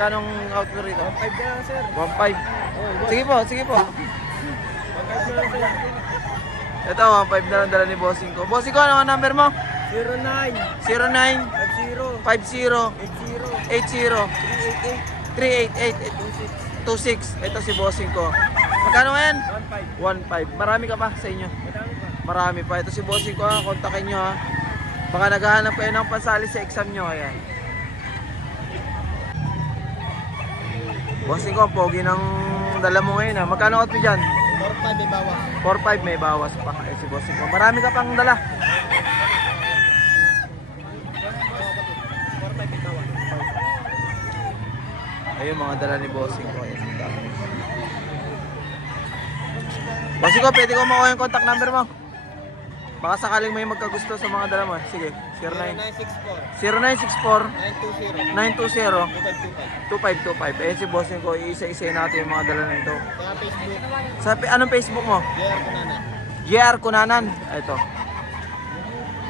Magkano ang out mo rito? 1.5 na lang, sir. 1.5. Oh, Sige po, sige po. 1.5 na lang, sir. Ito, 1.5 na lang dala ni bossing ko. Bossing ko, ano ang number mo? 09 09 50 50 80 80 388 388 26. Ito si bossing ko. Magkano ngayon? 1.5. 1.5. Marami ka pa sa inyo? Madami pa. Marami pa. Ito si bossing ko ha. Kontakin nyo ha. Baka naghahanap kayo ng pansali sa exam nyo. Ayan. Bossing ko, pogi ng dala mo ngayon ha. Magkano out mo dyan? 4.5 may bawas. 4.5 may bawas pa. Ayan si bossing ko. Marami ka pang dala. 4.5 may bawas. Ayun mga dala ni bossing ko. Ayan. Bossing ko, pwede ko makuha yung contact number mo. Baka sakaling may magkagusto sa mga dala mo. Sige, 0964 0964 920 920 2525. 2525. Ayan si bossing ko. Iisa-isa natin yung mga dala nito. Kaya Facebook, Anong Facebook mo? JR Kunana. JR Kunanan. Ito.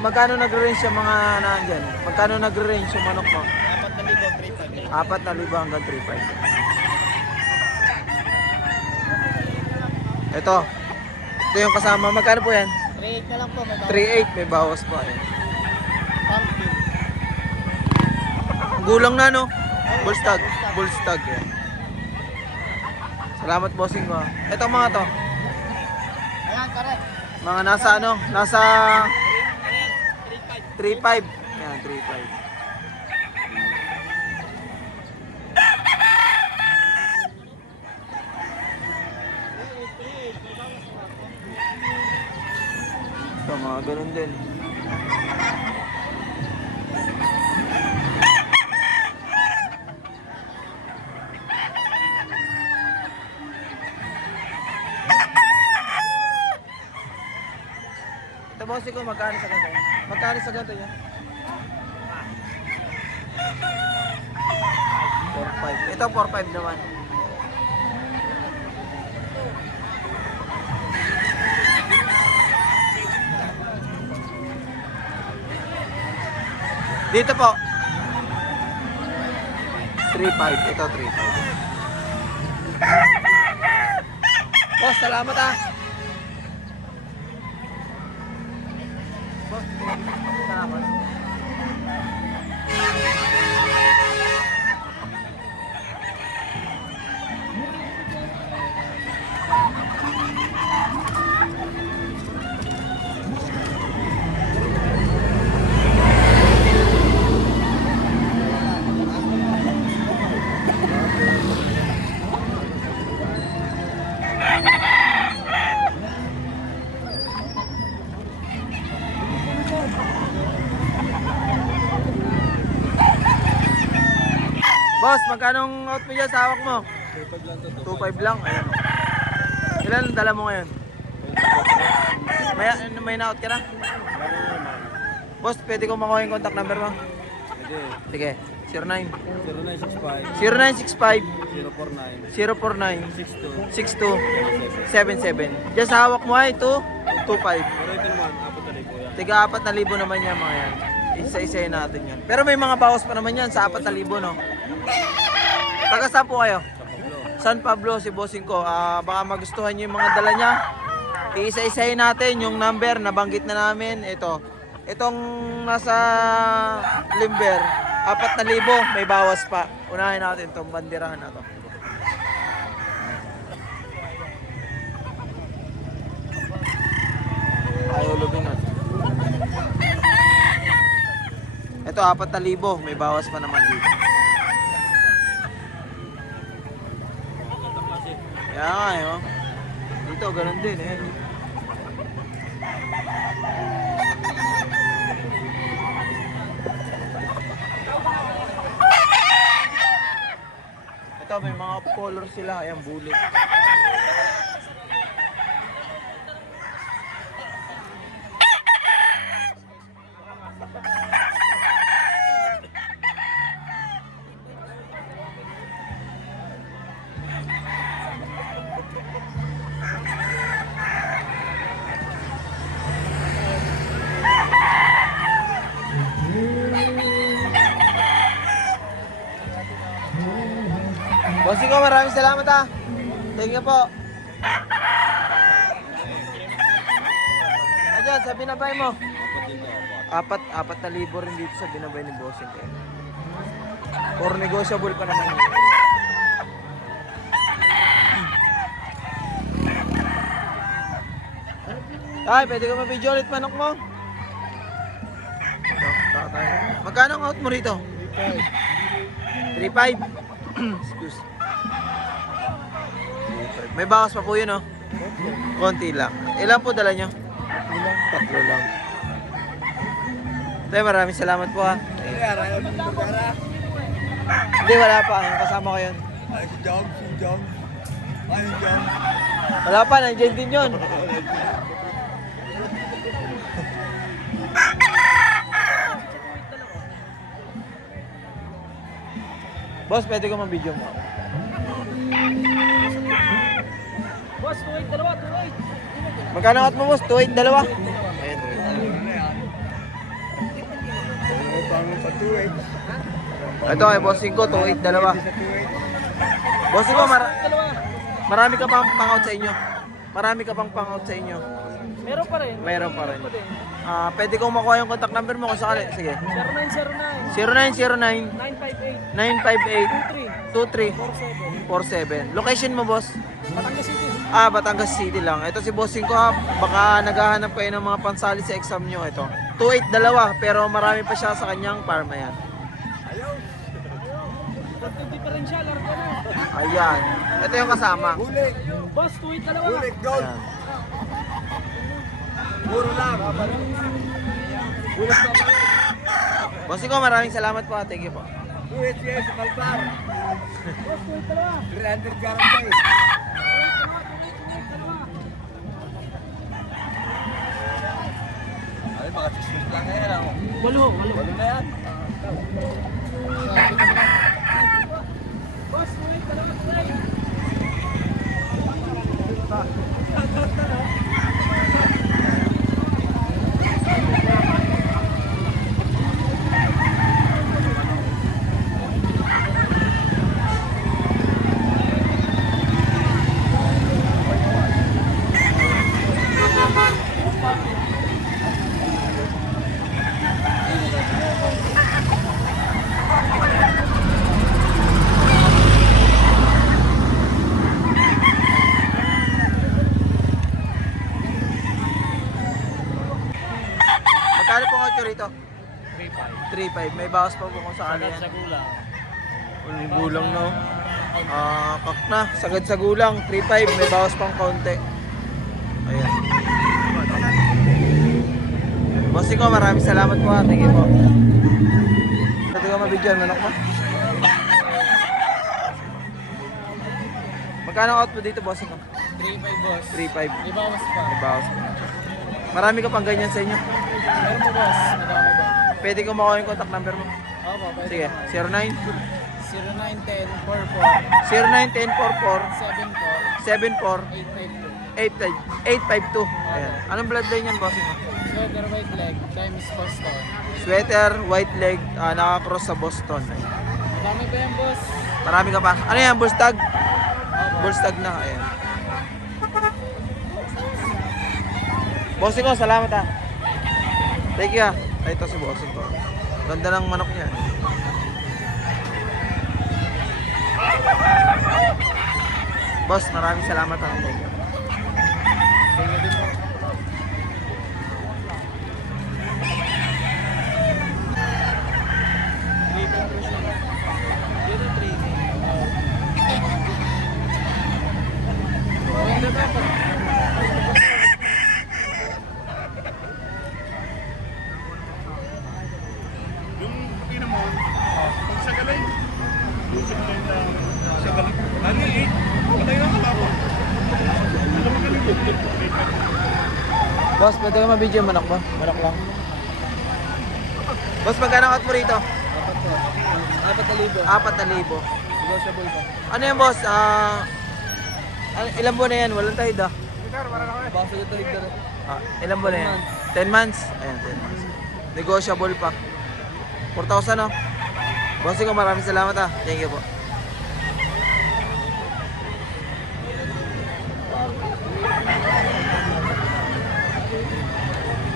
Magkano nagre-range yung mga nandyan? Magkano nagre-range yung manok mo? 4,000 4,000 hanggang 3,500. Ito. Ito yung kasama. Magkano po yan? 3.8 na lang po may bawas. 3,800. May bawas pa. Ayan. Pumpkin. Gulang na no? Bullstag. Bullstag. Yan. Salamat bossing ko. Ito mga to. Ayan, correct. Mga nasa ano? Nasa 3,500. Yan, 3,500. Ito, mga ganun din. Ito bossing ko, magkano sa ganito? Magkano sa ganito yan? 4,500. Ito 4,500 naman. Dito po. 3,500. Ito 3,500. Boss, salamat ah. Boss, salamat. Boss, magkano ang out mo dyan sa hawak mo? 2.5 lang to. 2,500 lang. Ayan. Ilan ang dala mo ngayon? May na-out ka na? Boss, pwede ko makuha yung contact number mo? Pwede. Sige, 09 0965 0965 049 049 62 62 77. Diyan sa hawak mo ay 225. Pero ito naman, 4,000 yan. Tiga 4,000 naman yan mga yan. Isa-isayin natin yan. Pero may mga bawas pa naman yan sa 4,000 no? Taga saan po kayo? Sa Pablo. San Pablo si bossing ko. Baka magustuhan nyo yung mga dala niya. Iisa-isayin natin yung number na banggit na namin. Itong nasa Limber 4,000 may bawas pa. Unahin natin itong bandirahan na to. Ayaw lubingan. Ito 4,000 may bawas pa naman dito. Kaya nga eh, oh. Dito ganun din eh. Ito may mga color sila, ayan bullet. Bossing ko, maraming salamat ha. Thank you po. Ayan, sa binabay mo. Apat din to, 4,000 apat. rin dito sa binabay ni Bossing ko. Or negotiable pa naman yun. Ay, pwede ka ma-video ulit manok mo? Magkano ang out mo rito? 3.5. Excuse. May bawas pa po yun, oh. Konti lang. Ilan po dala nyo? 3 lang. Tayo, maraming salamat po, ha. Hindi, wala pa. Yung kasama ko yun. Ay, si Jom. Ay, si Jom. Wala pa, nandiyan din yun. Boss, pwede ko mag-video mo. Boss, tuwid, dalawa. Magkano out mo, boss? 2.8, dalawa. Ayan, 2.8. Ito ay bossing ko, 2.8, dalawa. Bossing ko, marami ka pang pang-out sa inyo. Marami ka pang pang-out sa inyo. Meron pa rin. Mayroon pa rin. Pwede kong makuha yung contact number mo kung sakali. Sige. 0909 0909 958 958 23 47 47. Location mo, boss? Batangas City. Batangas City lang. Ito si bossing ko, ha. Baka naghahanap kayo ng mga pansali sa exam nyo. Ito. 2.8, dalawa. Pero marami pa siya sa kanyang farm. Ayan. Differential, largo na. Ayan. Ito yung kasama. Bulik. Boss, tuwid, dalawa. Bulik, gold. Ayan. Puro lang. Bulik na pala. Bossing ko, maraming salamat po. Thank you po. Bulik siya sa Kalpar. Boss, tuwid, dalawa. 300 guarantee. Ay, mga 6 lang ngayon ako. Walo. Walo na yan. Boss, tuwid, dalawa. Magkano po ang outyo rito? 3.5. May bawas pa po kung sakali yan. Sa gulang. Uling gulang, no? Kak na. Sagad sa gulang. 3.5. May bawas pang kaunti. Ayan. Bossing ko, maraming salamat po, ha. Thank you po. Pwede ka mabigyan, manok mo? Magkano out mo dito, bossing ko? 3-5, boss. 3.5. May bawas pa. May bawas pa. Marami ka pang ganyan sa inyo. Meron po, boss. Magkano ba? Pwede ko makuha yung contact number mo. Opo, pwede. Sige, 09 0910 44 091044 74 74 852. 852. Ayan. Anong bloodline yan, bossing mo? Sweater white leg times Boston. Sweater, white leg, nakakross sa Boston. Ayan. Dami ba yan, boss? Marami ka pa. Ano yan, bullstag? Opo. Bullstag na. Ayan. Bossing ko, salamat ha. Thank you ha. Ay, ito si bossing ko. Ganda ng manok niya. Boss, maraming salamat ha. Thank you. Thank you din po. Boss, pwede ka mabidyo manok mo? Manok lang. Boss, magkano cut mo rito? 4,000. 4,000. Negotiable pa. Ano yan, boss? Ilang buwan na yan? Walang tahid ah. Baso ito higda na. Ilang buwan na yan? 10 months? Ayan, 10 months. Negotiable pa. 4,000 no? Bossing ko, maraming salamat ah. Thank you po.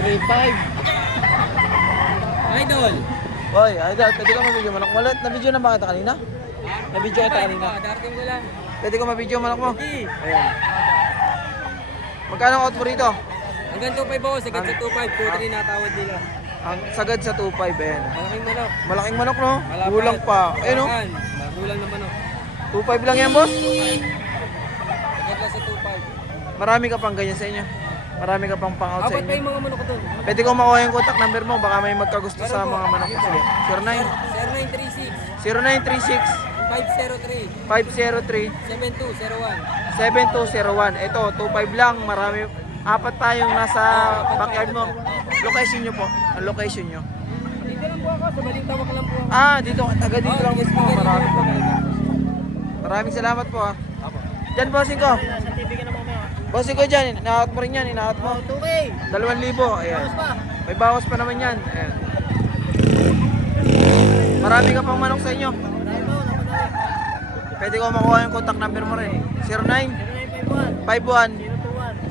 3.5. Idol! Hoy, idol, pwede ka mabidyo manok mo ulit? Na-video na ba kita kanina? Na-video kita kanina? Darating ko lang. Pwede ko mabidyo manok mo? Hindi. Ayan. Magkano ang out mo rito? Hanggang 2.5 ako, sagad sa 2.5. 2.3 natawad nila. Ang sagad sa 2.5, ayan. Malaking manok. Malaking manok, no? Malapad. Kulang pa. Eh, no? Malakan. Magulang na manok. 2.5 lang yan, boss? Sagad lang sa 2.5. Marami ka pang ganyan sa inyo. Marami ka pang pang-out sa Apat pa inyo. yung mga manok ko doon. Pwede ko makuha yung contact number mo. Baka may magkagusto sa mga manok mo. Sige. 0936 0936 503 503 7201. 7201. Ito, 25 lang. Marami. Apat tayong nasa backyard mo. Location nyo po. Ang location nyo. Dito lang po ako, sa Baling Tawak lang po ako. Ah, dito. Taga dito lang yes, mismo. bigyan Marami niyo po. po. Maraming salamat po ha. Dyan, bossing ko. Sa TV ka na mamaya. Bossing ko dyan. Inaakot mo rin yan. Inaakot mo. 2K. 2,000. Ayan. Tapos pa. May bawas pa naman yan. Ayan. Marami ka pang manok sa inyo. Dahil mo, napadali. Pwede ko makuha yung contact number mo rin. 09 0951 51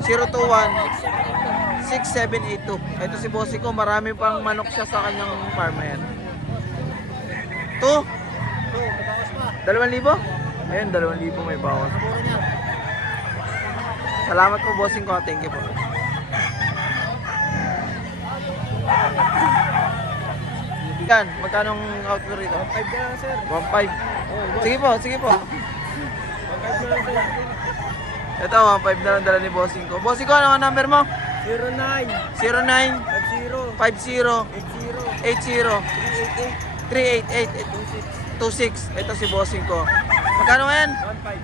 021 021 6782. Ito si Bossy ko, marami pang manok siya sa kanyang farm na yan. 2? 2, mabawas pa. 2,000? Ayun, 2,000 may bawas. Mura niya. Salamat po, Bossing ko. Thank you po. Yan, magkano ang out mo rito? 5 ka lang, sir. 1.5. Sige po, sige po. 5 na lang, sir. Ito, 1.5 na lang dala ni Bossing ko. Bossing ko, ano ang number mo? 09 09 50 50 80 388 388 26. Ito si Bossing ko. Magkano ngayon?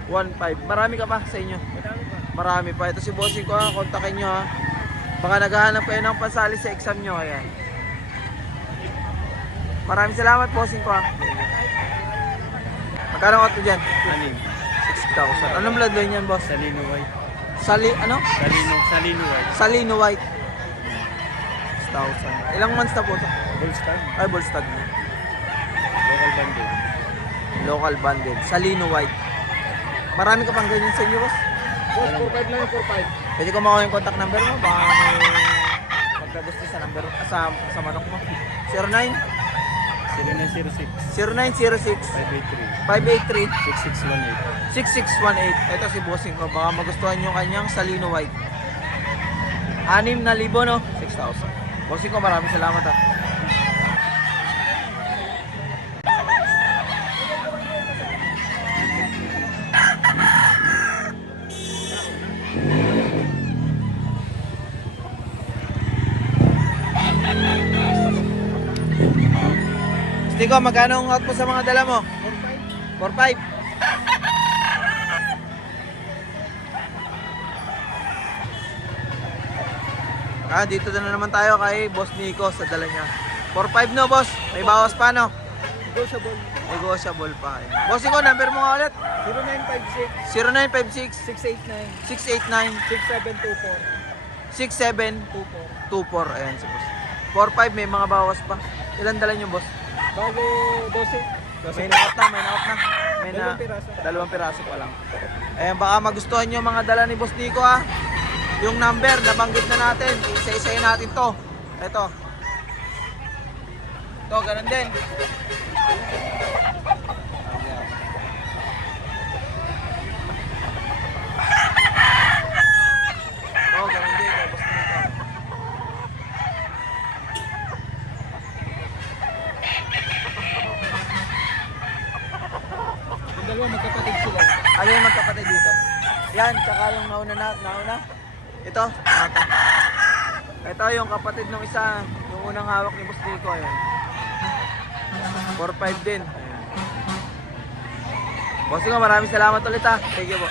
15. 1.5. Marami ka pa sa inyo? Madami pa. Marami pa. Ito si Bossing ko ha. Kontakin nyo ha. Baka naghahanap kayo ng pasali sa exam nyo. Ayan. Maraming salamat, Bossing ko ha. Magkano ang out mo dyan? Salino. 6,000. Anong bloodline yan, boss? Salino White. Ano? Salino White. Salino White. 6,000. Ilang months na po ito? Goldstein. Ay, Bolstad na. Local bandit. Local banded. Salino White. Marami ka pang ganyan sa inyo, boss? Boss, 4.5 lang yung 4.5. Pwede ko makuha yung contact number mo. Baka may magkagusto sa number sa manok mo. 09 0906 0906 583 583 6618. 6618. Ito si Bossing ko. Baka magustuhan yung kanyang Salino White. 6,000 no? 6,000. Bossing ko, maraming salamat ha. Stiko, magkano ang out mo sa mga dala mo? 4.5. Dito na naman tayo kay Boss Nico sa dala niya. 4.5 no, boss. May bawas pa no? Negotiable. Negotiable pa. Boss Nico, number mo nga ulit. 0956 0956 689 689 6724. 6724. Ayan si boss. 4.5, may mga bawas pa. Ilan dala niyo, boss? Bale, 12. May naot na, may naot na. May na, Dalawang piraso. 2 piraso pa lang. Ayan, baka magustuhan nyo mga dala ni Boss Nico ha. Yung number, nabanggit na natin. Isa-isayin natin to. Ito. Ito, ganun din. Ito, ganun din kay Boss Nico. Yung dalawa magkapatid sila. Ano yung magkapatid dito? Yan, tsaka yung nauna. Ito, ito. Ito yung kapatid ng isa, yung unang hawak ni Boss Nico. Ayan. 4-5 din. Ayan. Bossing ko, maraming salamat ulit ha. Thank you po.